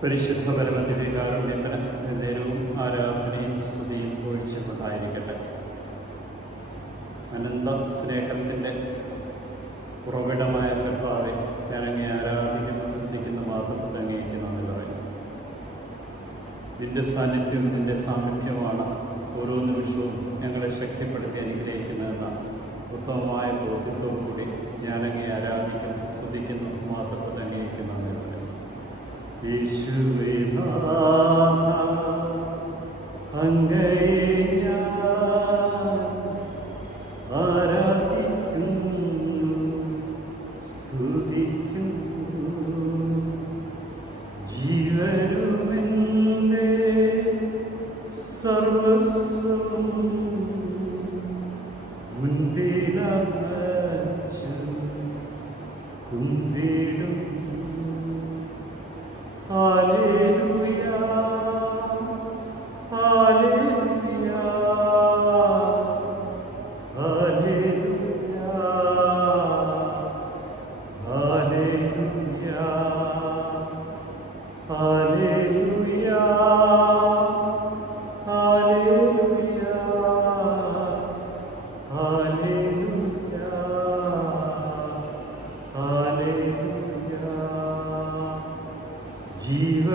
പരിശുദ്ധ പരമദിവികാരുണ്യത്തിന് നേരവും ആരാധനയും സ്തുതിയും ഒഴിച്ചുകൊണ്ടായിരിക്കട്ടെ അനന്ത സ്നേഹത്തിന്റെ ഉറവിടമായ കർത്താവെ ഞാനങ്ങെ ആരാധിക്കുന്ന സ്തുതിക്കുന്ന മാത്രം നന്ദി പറയും നിന്റെ സാന്നിധ്യം നിന്റെ സാന്നിധ്യമാണ് ഓരോ നിമിഷവും ഞങ്ങളെ ശക്തിപ്പെടുത്തി അനുഗ്രഹിക്കുന്നതെന്ന ഉത്തമമായ ബോധ്യത്തോടുകൂടി ഞാനങ്ങെ ആരാധിക്കുന്നു സ്തുതിക്കുന്നു മാത്രം അംഗീകരിക്കുന്നു യേശുവേ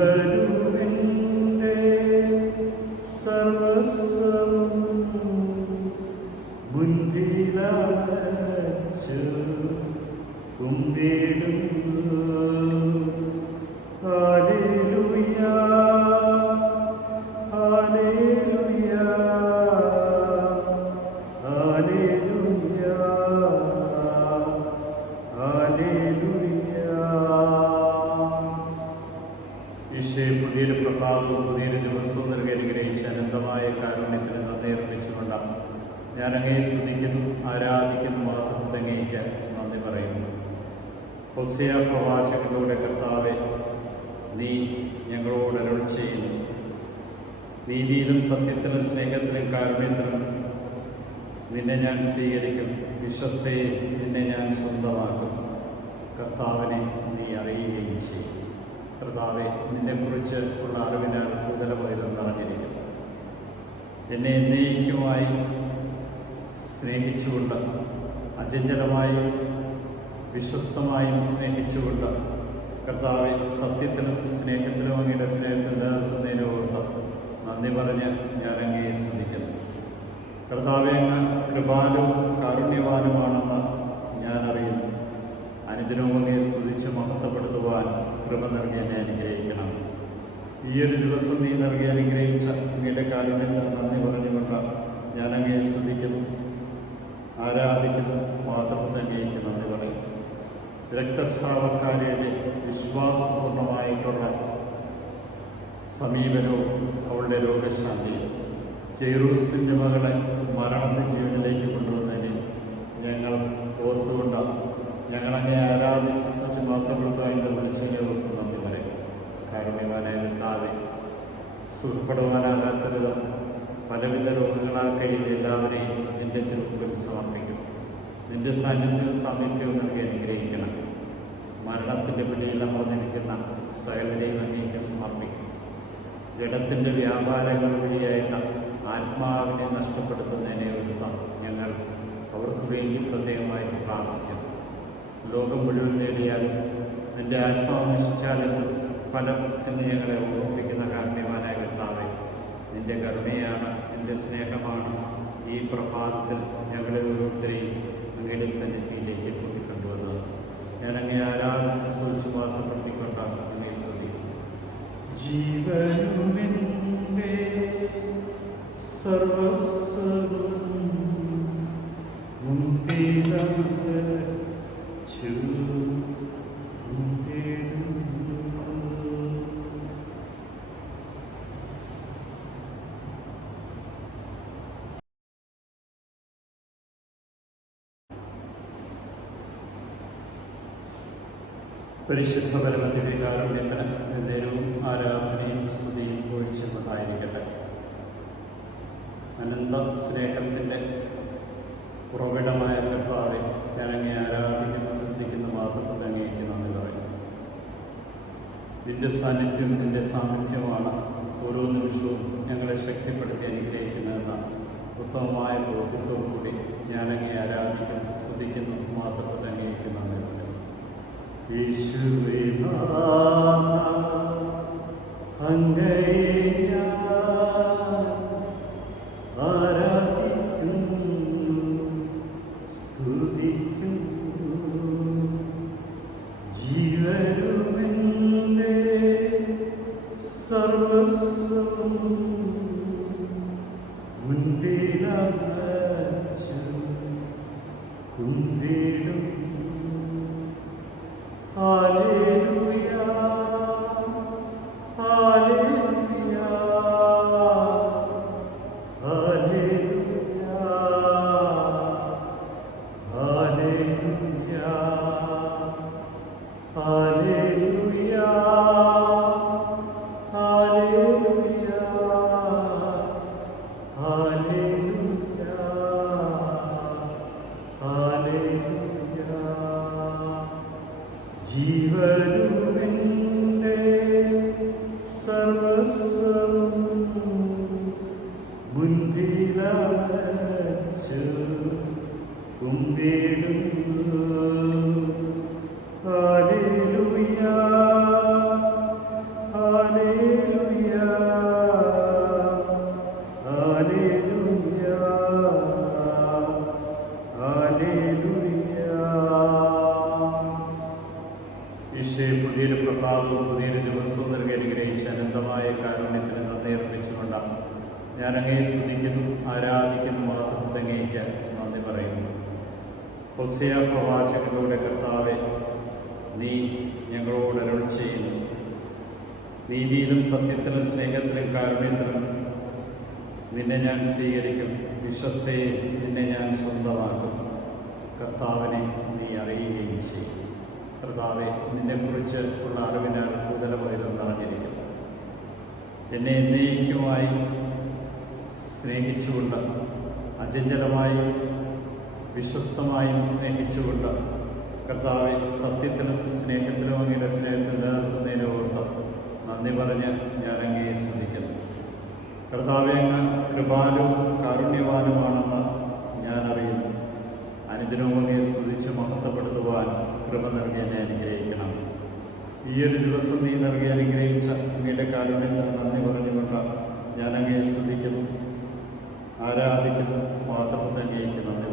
ജീവനുവിന്റെ സർവസ്വം കുമ്പിടുന്നു ഈശോയെ പുതിയൊരു പ്രഭാതവും പുതിയൊരു ദിവസവും നൽകി അനുഗ്രഹിച്ച അനന്തമായ കാരുണ്യത്തിന് നന്ദി അർപ്പിച്ചുകൊണ്ട് ഞാൻ അങ്ങയെ സ്തുതിക്കുന്നു ആരാധിക്കുന്നു മാതൃത്വങ്ങയ്ക്ക് നന്ദി പറയുന്നു. ഹൊസിയ പ്രവാചകളുടെ കർത്താവെ നീ ഞങ്ങളോട് അരുൾ ചെയ്യുന്നു. നീതിയിലും സത്യത്തിലും സ്നേഹത്തിലും കാരുണ്യത്തിലും നിന്നെ ഞാൻ സ്വീകരിക്കും. വിശ്വസ്തയെ നിന്നെ ഞാൻ സ്വന്തമാക്കും. കർത്താവിനെ നീ അറിയുകയും ചെയ്യും. കർത്താവെ നിന്നെക്കുറിച്ച് ഉള്ള അറിവിനാൽ ഉദരപോയതും നിറഞ്ഞിരിക്കും എന്നെ എന്നേക്കുമായി സ്നേഹിച്ചുകൊണ്ട് അചഞ്ചലമായും വിശ്വസ്തമായും സ്നേഹിച്ചുകൊണ്ട് കർത്താവെ സത്യത്തിലും സ്നേഹത്തിലും അങ്ങയുടെ സ്നേഹത്തിൽ നിലനിർത്തുന്നതിന് ഓർത്ത് നന്ദി പറഞ്ഞ് ഞാൻ അങ്ങേ ശ്രദ്ധിക്കുന്നു. കർത്താവെ അങ്ങ് കൃപാലും കാരുണ്യവാനുമാണെന്ന് ഞാൻ അറിയുന്നു. അനുദിനവും അങ്ങേ സ്തുതിച്ച് മഹത്വപ്പെടുത്തുവാൻ കൃപ നൽകി എന്നെ അനുഗ്രഹിക്കണം. ഈ ഒരു ദിവസം നീ നൽകി അനുഗ്രഹിച്ച അങ്ങയുടെ കാരുണ്യത്തിന് നന്ദി പറഞ്ഞുകൊണ്ട് ഞാൻ അങ്ങയെ സ്തുതിക്കുന്നു. ആരാധിക്കുന്നു മാതൃത്വത്തെ അങ്ങേക്ക് നന്ദി പറയും രക്തസ്രാവക്കാരിയുടെ വിശ്വാസപൂർണമായിട്ടുള്ള സമീപനവും അവളുടെ രോഗശാന്തിയും. ചേറൂസിന്റെ മകളെ മരണത്തെ ജീവനിലേക്ക് കൊണ്ടുവന്നതിന് ഞങ്ങൾ ഞങ്ങളങ്ങനെ ആരാധിച്ച് മാത്രപ്പെടുത്തുവാൻ എന്റെ വിളിച്ചതിനെ ഓർത്ത് നന്ദി പറയും കാരുണ്യവാനായ കർത്താവെ സുഖപ്പെടുവാനാകാത്ത വിധം പലവിധ രോഗങ്ങളാൽ കഴിയുന്ന എല്ലാവരെയും നിന്റെ തിരുമുമ്പിൽ സമർപ്പിക്കും നിന്റെ സാന്നിധ്യവും സാമീപ്യവും നൽകി അനുഗ്രഹിക്കണം. മരണത്തിന്റെ പിടിയിൽ അമർന്നിരിക്കുന്ന സകലരെയും അങ്ങേക്ക് സമർപ്പിക്കും ജഡത്തിന്റെ വ്യാപാരങ്ങൾ വഴിയായിട്ട് ആത്മാവിനെ നഷ്ടപ്പെടുത്തുന്നതിനെ ഒരുത്താം ഞങ്ങൾ അവർക്ക് വേണ്ടി പ്രത്യേകമായിട്ട് പ്രാർത്ഥിക്കുന്നു. ലോകം മുഴുവൻ നേടിയാലും എന്റെ ആത്മാവ് നശിച്ചാലെന്ന് ഫലം എന്ന് ഞങ്ങളെ ഓർമ്മിപ്പിക്കുന്ന കാരണമാനായ കർത്താവെ നിന്റെ കരുണയാണ് നിന്റെ സ്നേഹമാണ് ഈ പ്രഭാതത്തിൽ ഞങ്ങളെ ഓരോരുത്തരെയും അങ്ങയുടെ സന്നിധിയിലേക്ക് കൂട്ടിക്കൊണ്ടുവന്നത് ഞാൻ അങ്ങേ ആരാധിച്ച് സൂക്ഷിച്ച് വാർത്തപ്പെടുത്തിക്കൊണ്ടാണ് അങ്ങേ സ്തുതി ജീവനുമെന്റെ. പരിശുദ്ധ പരമദിവികാരുണ്യത്തിന് നേരവും ആരാധനയും സ്തുതിയും ഒഴിച്ചുകൊണ്ടായിരിക്കട്ടെ അനന്ത സ്നേഹത്തിന്റെ ഉറവിടമായ കർത്താവെ ഇറങ്ങിയ ആരാധിക്കുന്ന നിന്റെ സാന്നിധ്യം നിന്റെ സാമീപ്യമാണ് ഓരോ നിമിഷവും ഞങ്ങളെ ശക്തിപ്പെടുത്തി അനുഗ്രഹിക്കുന്നതെന്ന ഉത്തമമായ ബോധ്യത്തോടു കൂടി ഞാനങ്ങെ ആരാധിക്കുന്നു സ്തുതിക്കുന്നു മാത്രപ്പെട്ട് അനുഗ്രഹിക്കുന്ന ഈശ്വര സർവസ്വം. മുൻപിലമച്ചു കുൻപിൽ ഈശോയെ പുതിയൊരു പ്രഭാതവും പുതിയൊരു ദിവസവും ഞാൻ സ്തുതിക്കുന്നു ആരാധിക്കുന്നു നന്ദി പറയുന്നു. ഹൊസിയ പ്രവാചകങ്ങളുടെ കർത്താവെ നീ ഞങ്ങളോട് അരുൾ ചെയ്യുന്നു. നീതിയിലും സത്യത്തിലും സ്നേഹത്തിലും കാരുണ്യത്തിലും നിന്നെ ഞാൻ സ്വീകരിക്കും. വിശ്വസ്തയെ നിന്നെ ഞാൻ സ്വന്തമാക്കും. കർത്താവിനെ നീ അറിയുകയും ചെയ്യും. കർത്താവെ നിന്നെക്കുറിച്ച് ഉള്ള അറിവിനാൽ ഉദലമുതലും നിറഞ്ഞിരിക്കും. എന്നെ എന്നേക്കുമായി സ്നേഹിച്ചുകൊണ്ട് അചഞ്ചലമായി വിശ്വസ്തമായും സ്നേഹിച്ചുകൊണ്ട് കർത്താവെ സത്യത്തിലും സ്നേഹത്തിലും അങ്ങയുടെ സ്നേഹത്തിൽ നിലനിർത്തുന്നതിന് ഓർത്ത് നന്ദി പറഞ്ഞ് ഞാൻ അങ്ങേ ശ്രദ്ധിക്കുന്നു. കർത്താവെ അങ്ങ് കൃപാലും കാരുണ്യവാനുമാണെന്ന് ഞാൻ അറിയുന്നു. അനുദിനവും അങ്ങയെ സ്തുതിച്ച് മഹത്വപ്പെടുത്തുവാൻ കൃപ നൽകി എന്നെ അനുഗ്രഹിക്കണം. ഈ ഒരു ദിവസം നീ നൽകി അനുഗ്രഹിച്ച അങ്ങയുടെ കാരുണ്യത്തിന് നന്ദി പറഞ്ഞുകൊണ്ട് ഞാൻ അങ്ങയെ ശ്രദ്ധിക്കുന്നു. ആരാധിക്കുന്നു മഹത്വത്തെ അങ്ങേക്ക് നന്ദി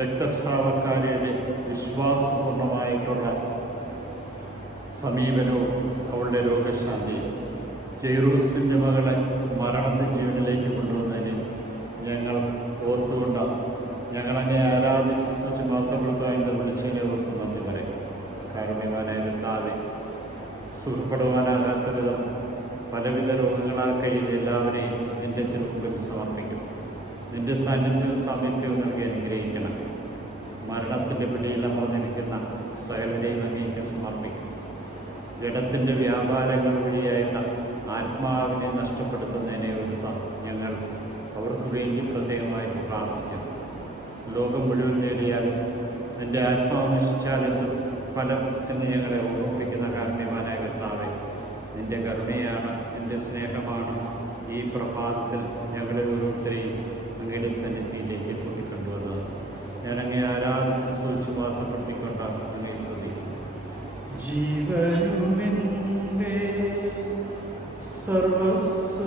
രക്തസ്രാവക്കാരിയുടെ വിശ്വാസപൂർണമായിട്ടുള്ള സമീപനവും അവളുടെ രോഗശാന്തി ജെറൂസിന്റെ മകളെ മരണത്തെ ജീവനിലേക്ക് കൊണ്ടുവന്നതിനെ ഞങ്ങൾ ഓർത്തുകൊണ്ട് ഞങ്ങളങ്ങനെ ആരാധിച്ച് സ്വച്ഛ മാത്രപ്പെടുത്തുവാന്റെ വിളിച്ചതിനെ ഓർത്ത് നന്ദി പറയും. കാരുണ്യവാനായ കർത്താവെ സുഖപ്പെടുവാനാകാത്ത വിധം പലവിധ രോഗങ്ങളാൽ കഴിയുന്ന എല്ലാവരെയും നിന്റെ തിരുമുമ്പിൽ സമർപ്പിക്കും നിന്റെ സാന്നിധ്യവും സാമീപ്യവും നൽകി അനുഗ്രഹിക്കണം മരണത്തിന്റെ പിടിയിൽ പറഞ്ഞിരിക്കുന്ന സകലരെയും അങ്ങേക്ക് സമർപ്പിക്കും ജഡത്തിന്റെ വ്യാപാരങ്ങൾ വഴിയായിട്ട് ആത്മാവിനെ നഷ്ടപ്പെടുത്തുന്നതിനെ ഒരുത്ത ഞങ്ങൾ അവർക്ക് വേണ്ടി പ്രത്യേകമായിട്ട് പ്രാർത്ഥിക്കുന്നു. ലോകം മുഴുവൻ നേടിയാൽ നിന്റെ ആത്മാവ് നശിച്ചാലെന്ന് ഫലം എന്ന് ഞങ്ങളെ ഓർമ്മിപ്പിക്കുന്ന കാരണവാനായ കർത്താവെ നിന്റെ കരുണയാണ് നിന്റെ സ്നേഹമാണ് ഈ പ്രഭാതത്തിൽ ഞങ്ങളെ ഓരോരുത്തരെയും അങ്ങയുടെ സന്നിധിയിലേക്ക് കൂട്ടിക്കൊണ്ടുവന്നത് ഞങ്ങളെ ആരാധിച്ച് സൂക്ഷിച്ചു മാറ്റപ്പെടുത്തിക്കൊണ്ട് നമ്മെ സ്തുതി ജീവനുമെന്റെ സർവസ്വ